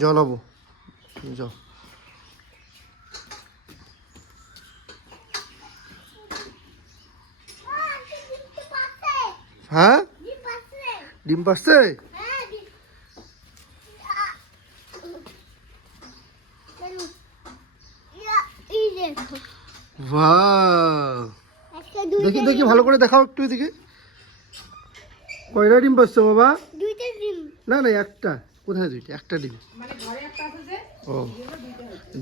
জ্বলাবো যাও। হ্যাঁ ডিম পাচ্ছে। দেখি দেখি ভালো করে দেখাও একটু এদিকে। কয়টা ডিম পাচ্ছে বাবা? না না একটা। কোথায় দুইটা? একটা ডিম। ও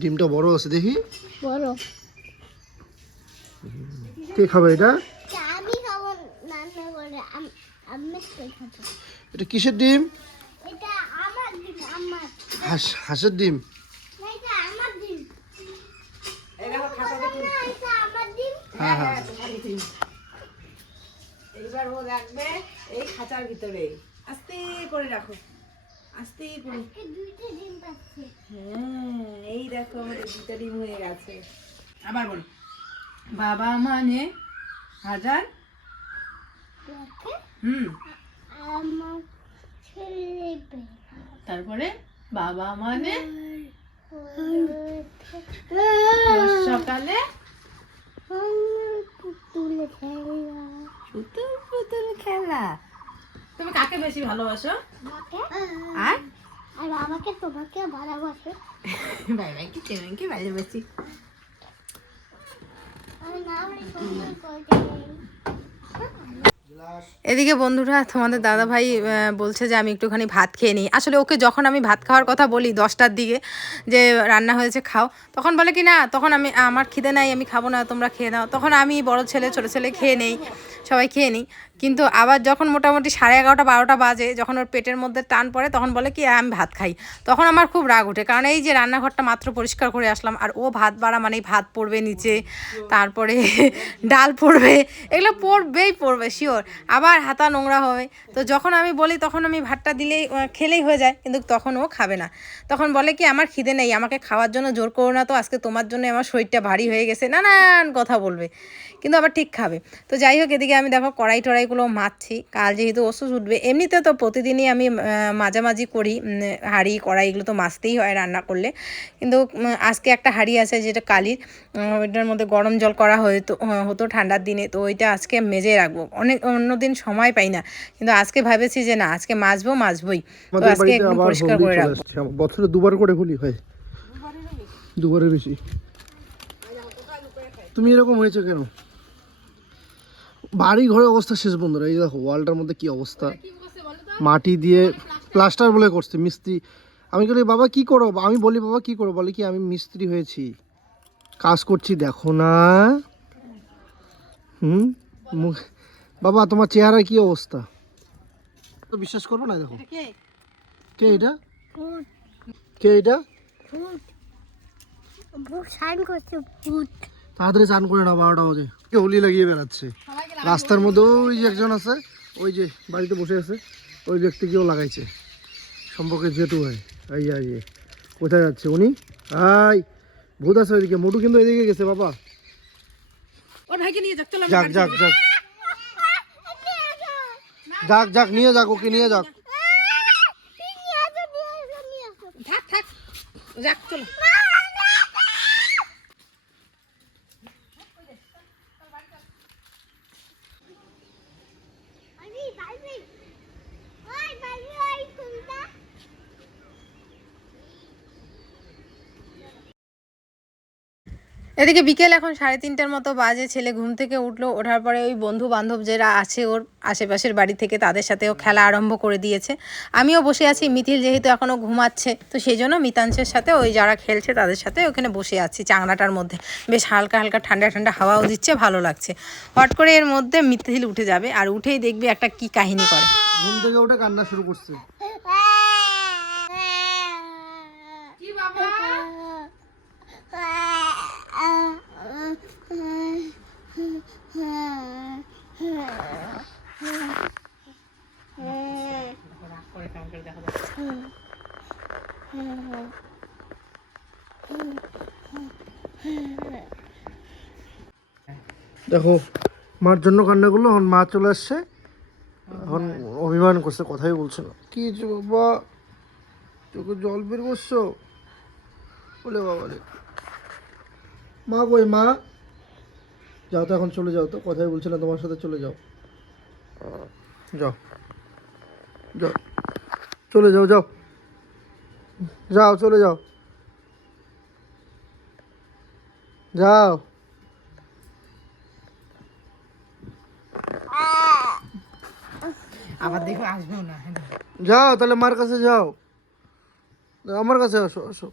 ডিমটা বড় আছে দেখি। বড়। কে খাবে এটা? আমি খাবো না করে আমি খাবো। এটা কিসের ডিম? এটা আমার ডিম। আমার হাঁসের ডিম। না এটা আমার ডিম। এই দেখো খাতা দেখো। এটা আমার ডিম। হ্যাঁ হ্যাঁ তোমার ডিম। এইবার ও রাখবে এই খাঁচার ভিতরে। আস্তে করে রাখো, আস্তে করে। দুইটা ডিম পাচ্ছে। হ্যাঁ এই দেখো আমাদের দুইটা ডিম হয়ে গেছে। আবার বল, বাবা মানে হাজার। আমার ছেলে। তারপরে বাবা মানে সকালে পুতুল খেলা। পুতুল পুতুল খেলা। তুমি কাকে বেশি ভালোবাসো? আমাকে আর আর আমাকে তোমাকে ভালোবাসে। ভাই ভাইকে তেমনকে ভালোবাসি। আমি নাম সুন্দর করে। এদিকে বন্ধুরা তোমাদের দাদা ভাই বলছে যে আমি একটুখানি ভাত খেয়ে নিই। আসলে ওকে যখন আমি ভাত খাওয়ার কথা বলি 10টার দিকে যে রান্না হয়েছে খাও, তখন বলে কি না, তখন আমার খিদে নাই, আমি খাবো না, তোমরা খেয়ে নাও। তখন আমি বড় ছেলে ছোটো ছেলে খেয়ে নেই, সবাই খেয়ে নিই। কিন্তু আবার যখন মোটামুটি 11:30 12টা বাজে, যখন ওর পেটের মধ্যে টান পড়ে, তখন বলে কি আমি ভাত খাই। তখন আমার খুব রাগ ওঠে, কারণ এই যে রান্নাঘরটা মাত্র পরিষ্কার করে আসলাম, আর ও ভাত বাড়া মানেই ভাত পড়বে নিচে, তারপরে ডাল পড়বে, এগুলো পড়বে শিওর, আবার হাতা নোংরা হবে। তো যখন আমি বলি তখন আমি ভাতটা দিলেই খেলেই হয়ে যায়, কিন্তু তখন ও খাবে না। তখন বলে কি আমার খিদে নেই, আমাকে খাওয়ার জন্য জোর করো না, তো আজকে তোমার জন্য আমার শরীরটা ভারী হয়ে গেছে, নানান কথা বলবে, কিন্তু আবার ঠিক খাবে। তো যাই হোক, এদিকে আমি দেখো কড়াই টড়াইগুলো মাজছি, কাল যেহেতু ওষুধ উঠবে। এমনিতে তো প্রতিদিনই আমি মাঝামাঝি করি, হাঁড়ি কড়াই এগুলো তো মাজতেই হয় রান্না করলে, কিন্তু আজকে একটা হাঁড়ি আছে যেটা কালির, ওইটার মধ্যে গরম জল করা হতো ঠান্ডার দিনে, তো ওইটা আজকে মেজে রাখবো। অন্যদিন সময় পাই না, কিন্তু আজকে ভাবেছি যে না, আজকে মাজবই, তো আজকে একদম পরিষ্কার করে রাখবো। বছরে দুবার করে হোলি হয়, দুবারের বেশি। তুমি এরকম হয়েছে কেন? বাড়ি ঘরের অবস্থা শেষ বন্ধুরা। এই দেখো ওয়ালটার মধ্যে কি অবস্থা, মাটি দিয়ে প্লাস্টার বলে করছে মিস্ত্রি। আমি বলি বাবা কি করো, আমি বলি বাবা কি করো, বলে কি আমি মিস্ত্রি হয়েছি, কাজ করছি, দেখো না। বাবা তোমার চেহারার কি অবস্থা, তো বিশ্বাস করবো না। দেখো কে এটা, কে এটা? তাড়াতাড়ি চান করে না, 12টা বাজে। হোলি লাগিয়ে বেড়াচ্ছে রাস্তার মধ্যে। ওই যে একজন আছে, ওই যে বাড়িতে বসে আছে, ওই ব্যক্তিকেও লাগাইছে, সম্পর্কে জেঠু হয়। এই কোথায় যাচ্ছে উনি? ভূত আছে ওইদিকে। মোটু কিন্তু এদিকে গেছে বাবা। যাক যাক যাক যাক যাক নিয়ে যাক, ওকে নিয়ে যাক। যাক চলো। এদিকে বিকেল এখন 3:30টার মতো বাজে, ছেলে ঘুম থেকে উঠলো, ওঠার পরে ওই বন্ধু বান্ধব যারা আছে ওর আশেপাশের বাড়ি থেকে, তাদের সাথেও খেলা আরম্ভ করে দিয়েছে। আমিও বসে আছি, মিথিল যেহেতু এখনও ঘুমাচ্ছে, তো সেই জন্য মিতাংশের সাথে ওই যারা খেলছে তাদের সাথে ওখানে বসে আছি চাংড়াটার মধ্যে। বেশ হালকা হালকা ঠান্ডা ঠান্ডা হাওয়াও দিচ্ছে, ভালো লাগছে। হট করে এর মধ্যে মিথিল উঠে যাবে, আর উঠেই দেখবি একটা কি কাহিনী করে। ঘুম থেকে উঠে কান্না শুরু করছে। কি বাবা? দেখো মার জন্য কান্না করলো, এখন মা চলে আসছে, এখন অভিমান করছে, কথাই বলছে না। কি যে বাবা, চোখে জল বের করছো? বলে বাবা রে, মা কই মা? যাও তো, এখন চলে যাও তো, কথাই বলছি না তোমার সাথে, চলে যাও, যাও যাও, চলে যাও, যাও যাও, চলে যাও, যাও। আবার দেখো আসবেও না। যাও তাহলে, মার কাছে যাও, আমার কাছে আসো, আসো।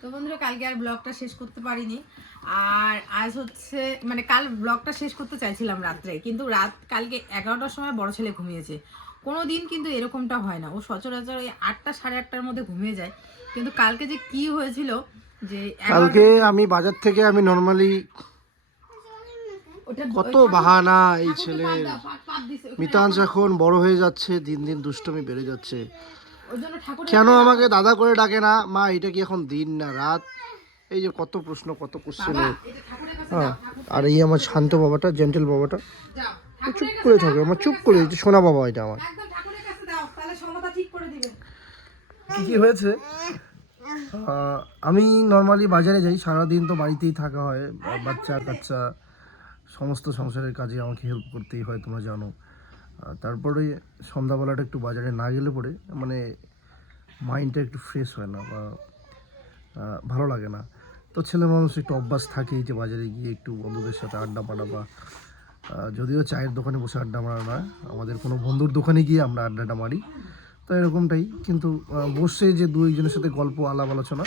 তো বন্ধুরা, কালকে আর ব্লগটা শেষ করতে পারিনি। আর আজ হচ্ছে মানে কাল ব্লগটা শেষ করতে চাইছিলাম রাত্রে, কিন্তু কালকে 11টার সময় বড় ছেলে ঘুমিয়েছে। কোনো দিন কিন্তু এরকমটা হয় না, ও সচরাচর ওই 8টা সাড়ে 8টার মধ্যে ঘুমিয়ে যায়। কিন্তু কালকে যে কি হয়েছিল যে কালকে আমি বাজার থেকে আমি নর্মালি কত বাহানা এই ছেলের, মিতাংশ এখন বড় হয়ে যাচ্ছে, দিন দিন দুষ্টমি বেড়ে যাচ্ছে। কেন আমাকে দাদা করে ডাকে না? মা এটা কি এখন দিন না রাত? এই যে কত প্রশ্ন, কত কোশ্চেন। হ্যাঁ, আর এই আমার শান্ত বাবাটা, জেন্টেল বাবাটা চুপ করে থাকে, আমার চুপ করে, এই যে সোনা বাবা এটা আমার। কি কি হয়েছে, আমি নর্মালি বাজারে যাই, সারাদিন তো বাড়িতেই থাকা হয়, বাচ্চা কাচ্চা সমস্ত সংসারের কাজে আমাকে হেল্প করতেই হয়, তোমরা জানো। তারপরে সন্ধ্যাবেলাটা একটু বাজারে না গেলে পরে মানে মাইন্ডটা একটু ফ্রেশ হয় না বা ভালো লাগে না। তো ছেলে মানুষ একটু অভ্যাস থাকেই যে বাজারে গিয়ে একটু বন্ধুদের সাথে আড্ডা মারা, বা যদিও চায়ের দোকানে বসে আড্ডা মারা না, আমাদের কোনো বন্ধুর দোকানে গিয়ে আমরা আড্ডাটা মারি, তো এরকমটাই। কিন্তু বসে যে দু একজনের সাথে গল্প আলাপ আলোচনা,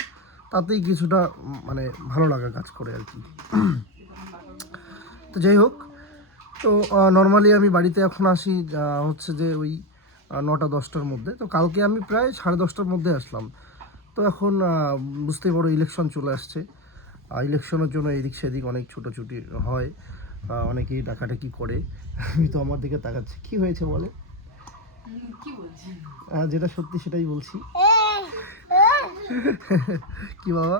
তাতেই কিছুটা মানে ভালো লাগা কাজ করে আর কি। তো যাই হোক, তো নর্মালি আমি বাড়িতে এখন আসি হচ্ছে যে ওই 9টা 10টার মধ্যে। তো কালকে আমি প্রায় 10:30টার মধ্যে আসলাম। তো এখন বুঝতেই পারো ইলেকশন চলে আসছে, ইলেকশনের জন্য এদিক সেদিক অনেক ছুটোছুটি হয়, অনেকেই ডাকাডাকি করে। আমি তো আমার দিকে তাকাচ্ছি, কি হয়েছে বলে? যেটা সত্যি সেটাই বলছি। কি বাবা,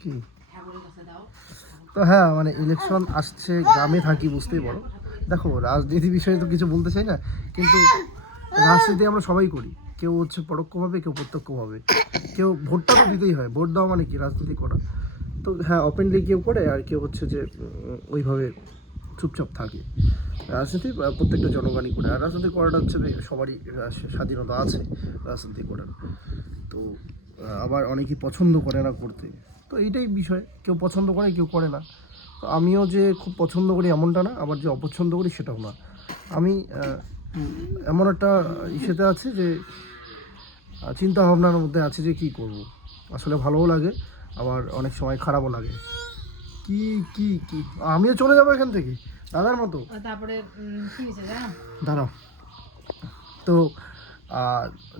কি? তো হ্যাঁ, মানে ইলেকশন আসছে, গ্রামে থাকি, বুঝতেই পারো। দেখো, রাজনীতি বিষয়ে তো কিছু বলতে চাই না, কিন্তু রাজনীতি আমরা সবাই করি, কেউ হচ্ছে পরোক্ষভাবে, কেউ প্রত্যক্ষভাবে। কেউ ভোটটা তো দিতেই হয়, ভোট দেওয়া মানে কি রাজনীতি করা। তো হ্যাঁ, ওপেনলি কেউ করে, আর কেউ হচ্ছে যে ওইভাবে চুপচাপ থাকে। রাজনীতি প্রত্যেকটা জনগণই করে, আর রাজনীতি করাটা হচ্ছে সবারই স্বাধীনতা আছে রাজনীতি করার। তো আবার অনেকেই পছন্দ করে না করতে, তো এইটাই বিষয়, কেউ পছন্দ করে, কেউ করে না। তো আমিও যে খুব পছন্দ করি এমনটা না, আবার যে অপছন্দ করি সেটাও না। আমি এমন একটা ইসেতে আছে যে চিন্তা ভাবনার মধ্যে আছে যে কি করব, আসলে ভালোও লাগে, আবার অনেক সময় খারাপও লাগে। কি কি কি আমিও চলে যাবো এখান থেকে দাদার মতো। তারপরে কি হয়েছে জানো? দাঁড়াও। তো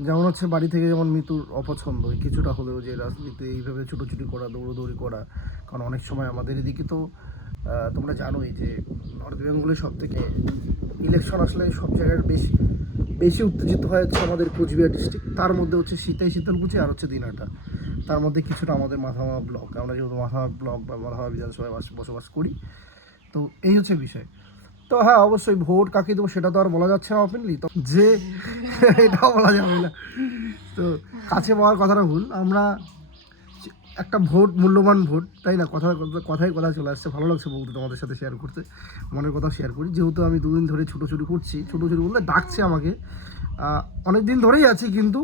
যেমন হচ্ছে বাড়ি থেকে যেমন মিতুর অপছন্দ কিছুটা হলেও, যে রাজনীতিতে এইভাবে ছুটোছুটি করা, দৌড়োদৌড়ি করা। কারণ অনেক সময় আমাদের এদিকে তো তোমরা জানোই যে নর্থ বেঙ্গলে সব থেকে ইলেকশন আসলে সব জায়গায় বেশি উত্তেজিত হয়ে যাচ্ছে আমাদের কোচবিহার ডিস্ট্রিক্ট। তার মধ্যে হচ্ছে শীতলকুচি আর হচ্ছে দিনহাটা, তার মধ্যে কিছুটা আমাদের মাথামা ব্লক। আমরা যেহেতু মাথামা ব্লক বা মাথামা বিধানসভায় বসবাস করি, তো এই হচ্ছে বিষয়। তো হ্যাঁ, অবশ্যই ভোট কাকে দেবো সেটা তো আর বলা যাচ্ছে না ওপেনলি, তো যে এটাও বলা যাবে না। তো কাছে পাওয়ার কথাটা ভুল, আমরা একটা ভোট মূল্যবান ভোট, তাই না? কথায় কথা চলে আসছে, ভালো লাগছে বলতে, তোমাদের সাথে শেয়ার করতে, মনের কথা শেয়ার করি। যেহেতু আমি দুদিন ধরে ছুটোছুটি করছি, ছুটোছুটি বলতে ডাকছে আমাকে, অনেক দিন ধরেই আছি, কিন্তু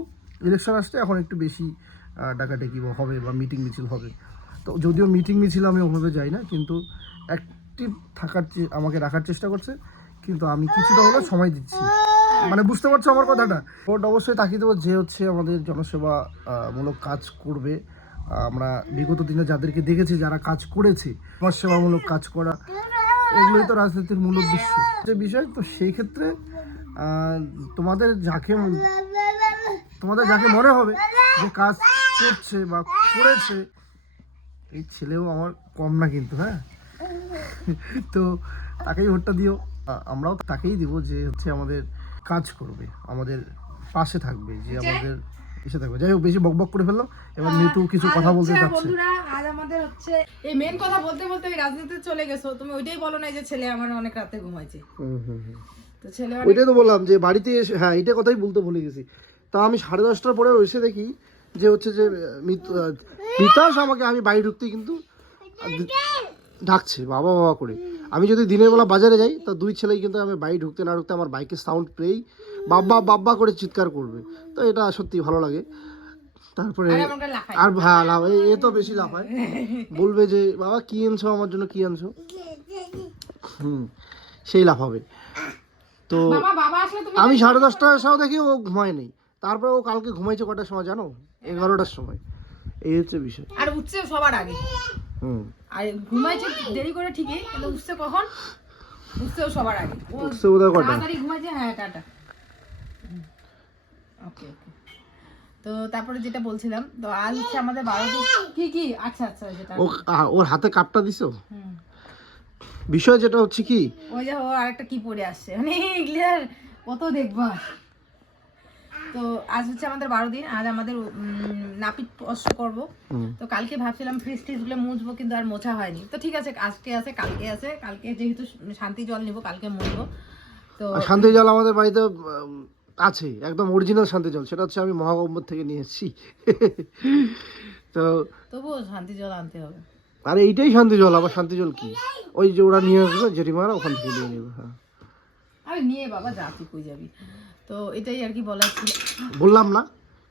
ইলেকশন আসছে এখন একটু বেশি ডাকাডাকি হবে বা মিটিং মিছিল হবে। তো যদিও মিটিং মিছিল আমি ওভাবে যাই না, কিন্তু অ্যাক্টিভ আমাকে রাখার চেষ্টা করছে, কিন্তু আমি কিছুটা হলেও সময় দিচ্ছি। মানে বুঝতে পারছো আমার কথাটা? ভোট অবশ্যই তাকিয়ে দেবো যে হচ্ছে আমাদের জনসেবা মূলক কাজ করবে। আমরা বিগত দিনে যাদেরকে দেখেছি যারা কাজ করেছে, সমাজসেবামূলক কাজ করা, এগুলোই তো রাজনীতির মূল উদ্দেশ্য যে বিষয়। তো সেই ক্ষেত্রে তোমাদের যাকে মনে হবে যে কাজ করছে বা করেছে, এই ছেলেও আমার কম না কিন্তু, হ্যাঁ। তো তাকেই ভোটটা দিও, আমরাও তাকেই দিব যে হচ্ছে আমাদের কাজ করবে, আমাদের পাশে থাকবে, যে আমাদের এসে থাকবে। যাই হোক, বেশি বকবক করে ফেললাম, এবার নিতু কিছু কথা বলতে যাচ্ছে। বন্ধুরা, আজ আমাদের হচ্ছে এই মেন কথা বলতে বলতে রাজনীতিতে চলে গেছো, তুমি ওইটাই বলো না যে ছেলে আমার অনেক রাতে ঘুমাইছে। তো ছেলে ওইটাই তো বললাম যে বাড়িতে এসে, হ্যাঁ এটা কথাই বলতে ভুলে গেছি। তা আমি 10:30টার পরে এসে দেখি যে হচ্ছে যে মিতাস আমাকে, আমি বাড়ি ঢুকতেই কিন্তু ডাকছে বাবা বাবা করে। আমি যদি দিনের বেলা বাজারে যাই তা দুই ছেলেই কিন্তু আমি বাড়ি ঢুকতে না ঢুকতে আমার বাইকের সাউন্ড পেয়েই বাব্বা বাব্বা করে চিৎকার করবে। তো এটা সত্যি ভালো লাগে। তারপরে আর হ্যাঁ লাভ, এ তো বেশি লাভ হয়, বলবে যে বাবা কি আনছো আমার জন্য, কি আনছো, সেই লাভ হবে। তো আমি 10:30টার সময় দেখি ও ঘুমায় নেই, তারপরে ও কালকে ঘুমাইছে কটার সময় জানো? 11টার সময়। এই হচ্ছে বিষয়। আর উঠছে সবার আগে। আর ঘুমাইছে দেরি করে ঠিকই, কিন্তু উঠছে কখন? উঠছে সবার আগে। উঠছে ওদের কটা? তাড়াতাড়ি ঘুমাইছে। হ্যাঁ টাটা। ওকে ওকে। তো তারপরে যেটা বলছিলাম, তো আজ হচ্ছে আমাদের 12 কি আচ্ছা আচ্ছা যেটা ওর হাতে কাপটা দিছো। বিষয় যেটা হচ্ছে কি, ওই যে ও আরেকটা কি পরে আসছে, মানে এগুলার কত দেখবা। তো আজ হচ্ছে আমাদের 12 দিন, আজ আমাদের নাপিত স্পর্শ করবো। তো কালকে ভাবছিলাম ফ্রিজ ট্রিজ গুলো মুছবো, কিন্তু আর মোছা হয়নি। তো ঠিক আছে, আজকে আছে কালকে আছে, কালকে যেহেতু শান্তি জল নিবো কালকে মুছবো। তো শান্তি জল আমাদের বাড়িতে আছে, একদম অরিজিনাল শান্তি জল, সেটা হচ্ছে আমি মহাগম্বর থেকে নিয়ে এসেছি। তো তবুও শান্তি জল আনতে হবে। আরে এইটাই শান্তি জল, আবার শান্তি জল কি, ওই যে ওরা নিয়ে আসবে জেঠিমারা, ওখান থেকে নিয়ে নেবে। হ্যাঁ আরে নিয়ে বাবা যা তুই কই যাবি। তো এটাই আর কি বলার ছিল। বললাম না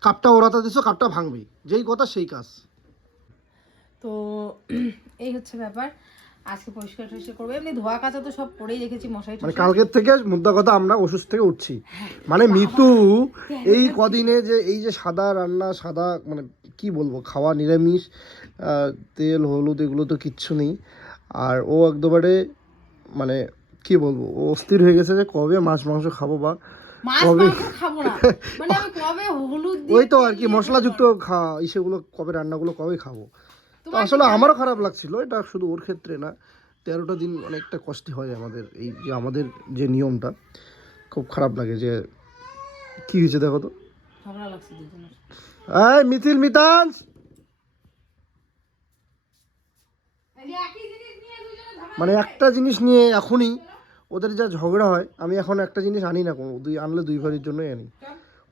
কাপটা ওরাতে দিছো, কাপটা ভাঙবে, যেই কথা সেই কাজ। তো এই হচ্ছে ব্যাপার। আজকে পরিষ্কার টরিষ্কার করবো, এমনি ধোয়া কাচা তো সব পরেই রেখেছি মশাই। মানে কালকের থেকে মুদ্রা কথা আমরা অসুস্থ থেকে উঠছি। মানে মিতু এই কদিনে যে এই যে সাদা রান্না, সাদা মানে কি বলবো, খাওয়া নিরামিষ, তেল হলুদ এগুলো তো কিচ্ছু নেই। আর ও একবারে মানে কি বলবো, ও অস্থির হয়ে গেছে যে কবে মাছ মাংস খাবো, বা কবে খাবো না, মানে আমি কবে হলুদ ওই তো আর কি মশলাযুক্ত সেগুলো কবে, রান্নাগুলো কবে খাবো। তো আসলে আমারও খারাপ লাগছিল, এটা শুধু ওর ক্ষেত্রে না, 13টা দিন অনেকটা কষ্ট হয় আমাদের, এই যে আমাদের যে নিয়মটা খুব খারাপ লাগে। যে কি হয়েছে দেখো তো, এই মিথিল মিতাঞ্জ, মানে একটা জিনিস নিয়ে এখনই ওদের যা ঝগড়া হয়, আমি এখন একটা জিনিস আনি না, কোনো আনলে দুই ভাইয়ের জন্যই আনি।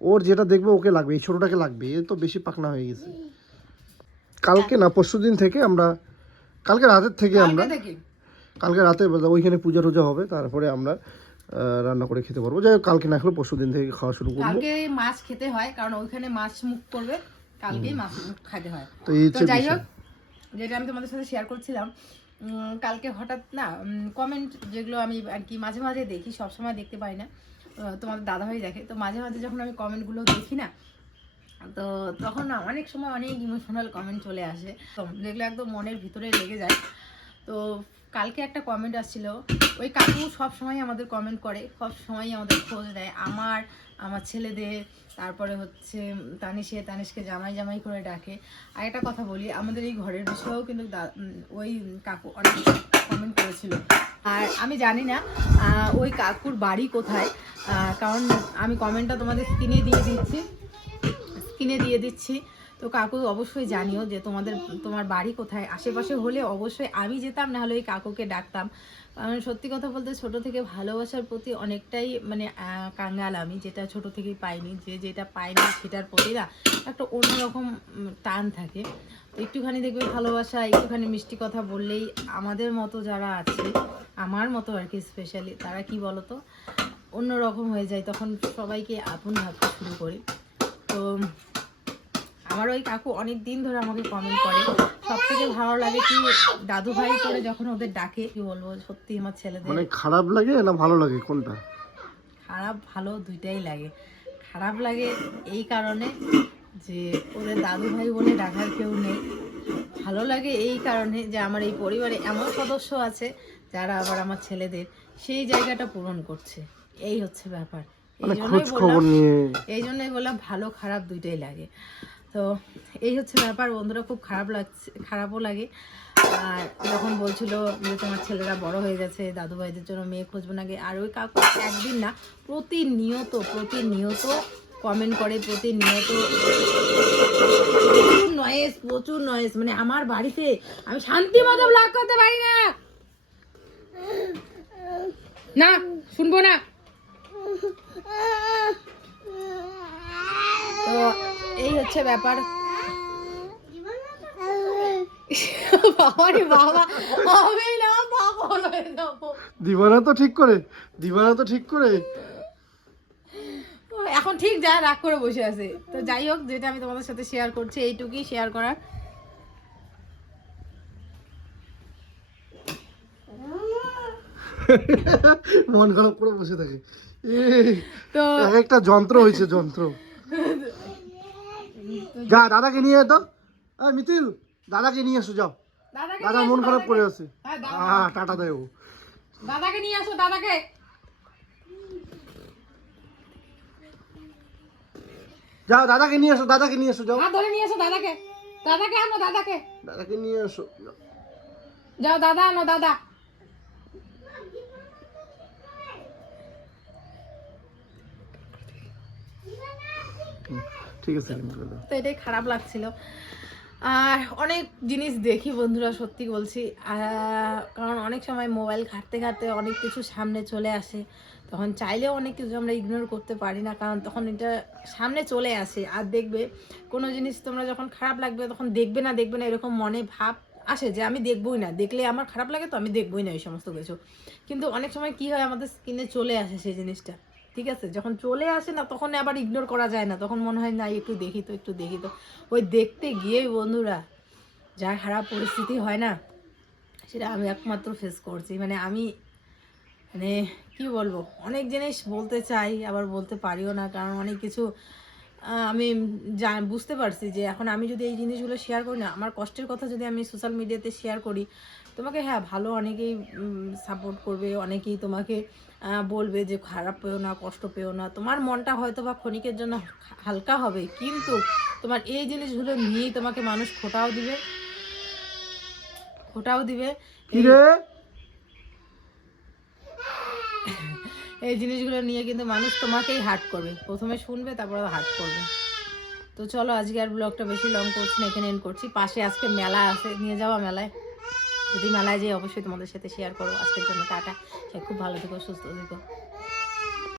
ওর যেটা দেখবে ওকে লাগবে, এই ছোটোটাকে লাগবে, এ তো বেশি পাকনা হয়ে গেছে। কালকে না পরশু দিন থেকে আমরা, কালকে রাতের থেকে আমরা, কালকে রাতে ওইখানে পূজা টুজা হবে, তারপরে আমরা রান্না করে খেতে পারবো। যাই হোক কালকে না খেলে পরশু দিন থেকে খাওয়া শুরু করবো। কালকে মাছ খেতে হয়, কারণ ওইখানে মাছ মুখ করবে, কালকেই মাছ মুখ খেতে হয়। তো এই তো যাই হোক, যেটা আমি তোমাদের সাথে শেয়ার করছিলাম, কালকে হঠাৎ না কমেন্ট যেগুলো আমি আর কি মাঝে মাঝে দেখি, সবসময় দেখতে পাই না, তোমাদের দাদাভাই দেখে, তো মাঝে মাঝে যখন আমি কমেন্টগুলো দেখি না, তো তখন না অনেক সময় অনেক ইমোশনাল কমেন্ট চলে আসে, যেগুলো একদম মনের ভিতরে লেগে যায়। তো কালকে একটা কমেন্ট আসছিল, ওই কাকু সব সময় আমাদের কমেন্ট করে, সব সময় আমাদের খোঁজ নেয়, আমার ছেলেদের, তারপরে হচ্ছে তানিশকে জামাই জামাই করে ডাকে। আর একটা কথা বলি, আমাদের এই ঘরের বিষয়েও কিন্তু ওই কাকু অনেক কমেন্ট করেছিল। আর আমি জানি না ওই কাকুর বাড়ি কোথায়, কারণ আমি কমেন্টটা তোমাদের স্ক্রিনে দিয়ে দিচ্ছি। তো কাকু অবশ্যই জানিও যে তোমার বাড়ি কোথায়, আশেপাশে হলে অবশ্যই আমি যেতাম, না হলে ওই কাকুকে ডাকতাম। কারণ সত্যি কথা বলতে ছোট থেকে ভালোবাসার প্রতি অনেকটাই মানে কাঙ্গাল আমি, যেটা ছোট থেকেই পাইনি, যেটা পাইনি সেটার প্রতি না একটা অন্যরকম টান থাকে। একটুখানি দেখবে ভালোবাসা, একটুখানি মিষ্টি কথা বললেই আমাদের মতো যারা আছে, আমার মতো আর কি স্পেশালি, তারা কি বলতো অন্যরকম হয়ে যায়, তখন সবাইকে আপন ভাবতে শুরু করি। তো আমার ওই কাকু অনেক দিন ধরে আমাকে কমেন্ট করে। সব থেকে ভালো লাগে কি দাদু ভাই করে যখন ওদের ডাকে, কি বলবো সত্যি আমার ছেলেদের মানে খারাপ লাগে না ভালো লাগে, কোনটা? খারাপ ভালো দুইটাই লাগে। খারাপ লাগে এই কারণে যে ওদের দাদু ভাই বলে ডাকার কেউ নেই। ভালো লাগে এই কারণে যে আমার এই পরিবারে এমন সদস্য আছে যারা আবার আমার ছেলেদের সেই জায়গাটা পূরণ করছে। এই হচ্ছে ব্যাপার। এই জন্যই বললাম ভালো খারাপ দুইটাই লাগে। তো এই হচ্ছে ব্যাপার বন্ধুরা, খুব খারাপও লাগে। আর যখন বলছিল যে তোমার ছেলেরা বড় হয়ে গেছে, দাদু ভাইদের জন্য মেয়ে খুঁজবো নাকি, আর ওই কাকু একদিন না প্রতিনিয়ত কমেন্ট করে, প্রতিনিয়ত প্রচুর নয়েজ, মানে আমার বাড়িতে আমি শান্তি মতো ব্লগ করতে পারি না, শুনবো না। তো এই হচ্ছে ব্যাপার। বাবা রে বাবা, আমি না পাগল হয়ে যাবো। দিবানা তো ঠিক করে, দিবানা তো ঠিক করে। এখন ঠিক যা রাগ করে বসে আছে। তো যাই হোক, যেটা আমি তোমাদের সাথে শেয়ার করছি এইটুকুই শেয়ার করার। মন খারাপ করে বসে থাকে। তো এক একটা যন্ত্র হয়েছে, যন্ত্র। যা দাদাকে নিয়ে তো, মিতিল দাদাকে নিয়ে এসো, যাও। দাদাকে দাদা নিয়ে মন আসো, খারাপ করে দাদাকে। আছে। হ্যাঁ, টাটা দেয় ও। দাদাকে নিয়ে আসো, দাদাকে। যাও দাদাকে নিয়ে এসো, দাদাকে নিয়ে এসো, যাও। হাত ধরে নিয়ে এসো দাদাকে। দাদাকে আনো, দাদাকে। দাদাকে নিয়ে এসো। যাও দাদা আনো, দাদা। ঠিক আছে। তো এটাই খারাপ লাগছিল। আর অনেক জিনিস দেখি বন্ধুরা, সত্যি বলছি। কারণ অনেক সময় মোবাইল ঘাঁটতে ঘাঁটতে অনেক কিছু সামনে চলে আসে, তখন চাইলেও অনেক কিছু আমরা ইগনোর করতে পারি না, কারণ তখন এটা সামনে চলে আসে। আর দেখবে কোনো জিনিস তোমরা যখন খারাপ লাগবে তখন দেখবে না এরকম মনে ভাব আসে যে আমি দেখবই না, দেখলে আমার খারাপ লাগে তো আমি দেখবই না এই সমস্ত কিছু। কিন্তু অনেক সময় কি হয়, আমাদের স্কিনে চলে আসে সেই জিনিসটা, ঠিক আছে? যখন চলে আসে না তখন আবার ইগনোর করা যায় না, তখন মনে হয় না একটু দেখি তো ওই দেখতে গিয়ে বন্ধুরা যা খারাপ পরিস্থিতি হয় না, সেটা আমি একমাত্র ফেস করছি। মানে আমি কি বলবো, অনেক জিনিস বলতে চাই আবার বলতে পারিও না, কারণ অনেক কিছু আমি বুঝতে পারছি যে এখন আমি যদি এই জিনিসগুলো শেয়ার করি না, আমার কষ্টের কথা যদি আমি সোশ্যাল মিডিয়াতে শেয়ার করি, তোমাকে হ্যাঁ ভালো অনেকেই সাপোর্ট করবে, অনেকেই তোমাকে বলবে যে খারাপ পেও না, কষ্ট পেও না, তোমার মনটা হয়তো বা ক্ষণিকের জন্য হালকা হবে, কিন্তু তোমার এই জিনিসগুলো নিয়েই তোমাকে মানুষ খোঁটাও দিবে। এই জিনিসগুলো নিয়ে কিন্তু মানুষ তোমাকেই হার্ট করবে, প্রথমে শুনবে তারপর হার্ট করবে। তো চলো আজকে আর ব্লগটা বেশি লং করছি না, এখানে এন্ড করছি। পাশে আজকে মেলা আছে, নিয়ে যাওয়া মেলায়, যদি মেলায় যাই অবশ্যই তোমাদের সাথে শেয়ার করো। আজকের জন্য টাটা, খুব ভালো থেকো, সুস্থ থেকো।